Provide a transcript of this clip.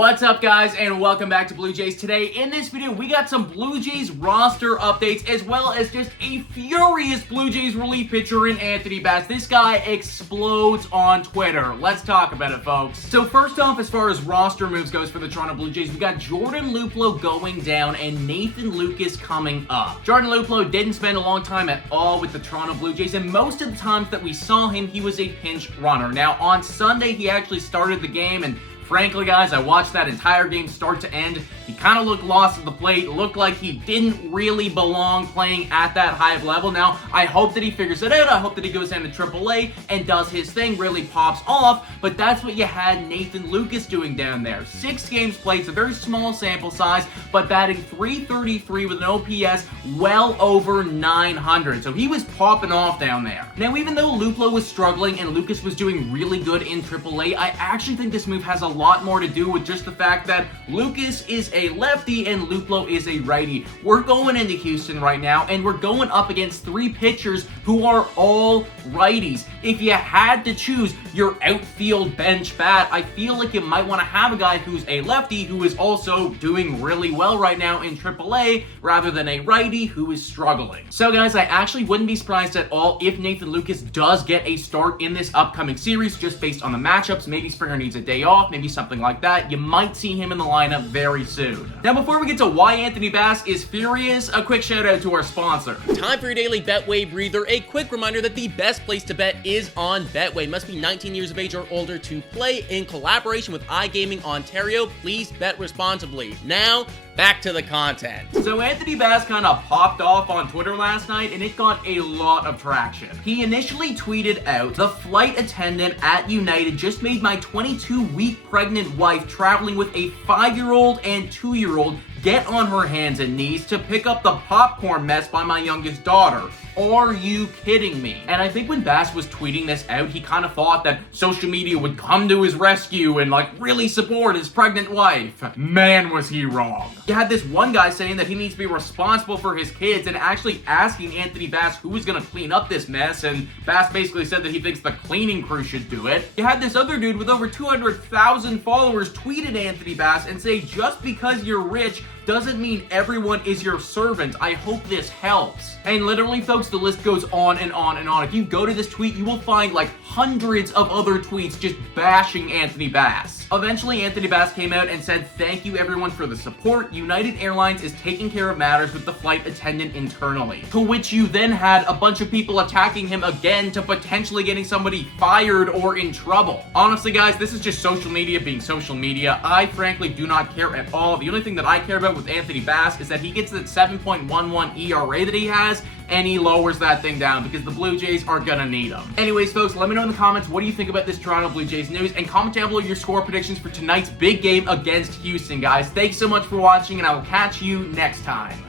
What's up, guys, and welcome back to Blue Jays. Today, in this video, we got some Blue Jays roster updates, as well as just a furious Blue Jays relief pitcher in Anthony Bass. This guy explodes on Twitter. Let's talk about it, folks. So first off, as far as roster moves goes for the Toronto Blue Jays, we got Jordan Luplow going down and Nathan Lucas coming up. Jordan Luplow didn't spend a long time at all with the Toronto Blue Jays, and most of the times that we saw him, he was a pinch runner. Now, on Sunday, he actually started the game, and frankly, guys, I watched that entire game start to end. He kind of looked lost at the plate. Looked like he didn't really belong playing at that high of level. Now, I hope that he figures it out. I hope that he goes down to AAA and does his thing, really pops off. But that's what you had Nathan Lucas doing down there. 6 games played. It's a very small sample size, but batting .333 with an OPS well over 900. So he was popping off down there. Now, even though Luplow was struggling and Lucas was doing really good in AAA, I actually think this move has a lot more to do with just the fact that Lucas is a lefty and Luplow is a righty. We're going into Houston right now, and we're going up against 3 pitchers who are all righties. If you had to choose your outfield bench bat, I feel like you might want to have a guy who's a lefty who is also doing really well right now in AAA, rather than a righty who is struggling. So guys, I actually wouldn't be surprised at all if Nathan Lucas does get a start in this upcoming series, just based on the matchups. Maybe Springer needs a day off, maybe something like that. You might see him in the lineup very soon. Now, before we get to why Anthony Bass is furious, a quick shout out to our sponsor. Time for your daily Betway breather. A quick reminder that the best place to bet is on Betway. Must be 19 years of age or older to play. In collaboration with iGaming Ontario, please bet responsibly. Now, back to the content. So Anthony Bass kind of popped off on Twitter last night, and it got a lot of traction. He initially tweeted out, "The flight attendant at United just made my 22-week pregnant wife traveling with a 5-year-old and 2-year-old get on her hands and knees to pick up the popcorn mess by my youngest daughter. Are you kidding me?" And I think when Bass was tweeting this out, he kind of thought that social media would come to his rescue and really support his pregnant wife. Man, was he wrong. You had this one guy saying that he needs to be responsible for his kids and actually asking Anthony Bass who was going to clean up this mess, and Bass basically said that he thinks the cleaning crew should do it. You had this other dude with over 200,000 followers tweeted Anthony Bass and say, "Just because you're rich doesn't mean everyone is your servant. I hope this helps." And literally, folks, the list goes on and on and on. If you go to this tweet, you will find hundreds of other tweets just bashing Anthony Bass. Eventually, Anthony Bass came out and said, "Thank you everyone for the support. United Airlines is taking care of matters with the flight attendant internally." To which you then had a bunch of people attacking him again to potentially getting somebody fired or in trouble. Honestly, guys, this is just social media being social media. I frankly do not care at all. The only thing that I care about with Anthony Bass is that he gets that 7.11 ERA that he has, and he lowers that thing down because the Blue Jays are gonna need him. Anyways, folks, let me know in the comments, what do you think about this Toronto Blue Jays news, and comment down below your score predictions for tonight's big game against Houston, guys. Thanks so much for watching, and I will catch you next time.